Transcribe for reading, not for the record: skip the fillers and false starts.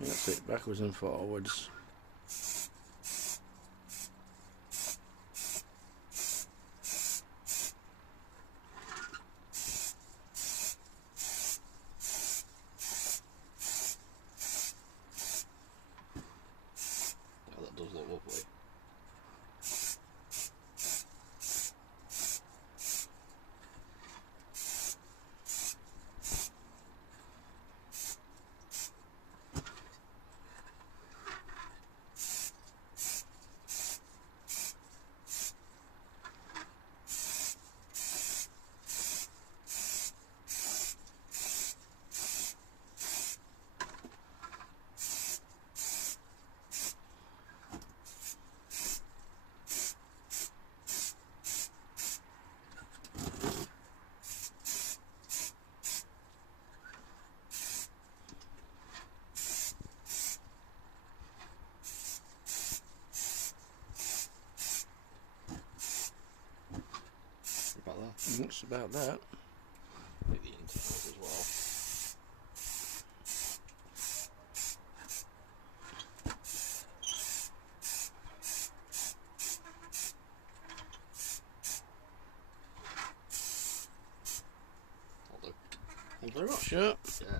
That's it, backwards and forwards. Oh, that does look lovely. About that. Looks about that. Maybe the internals as well. I'll do. Thank you very much. Sure. Yeah.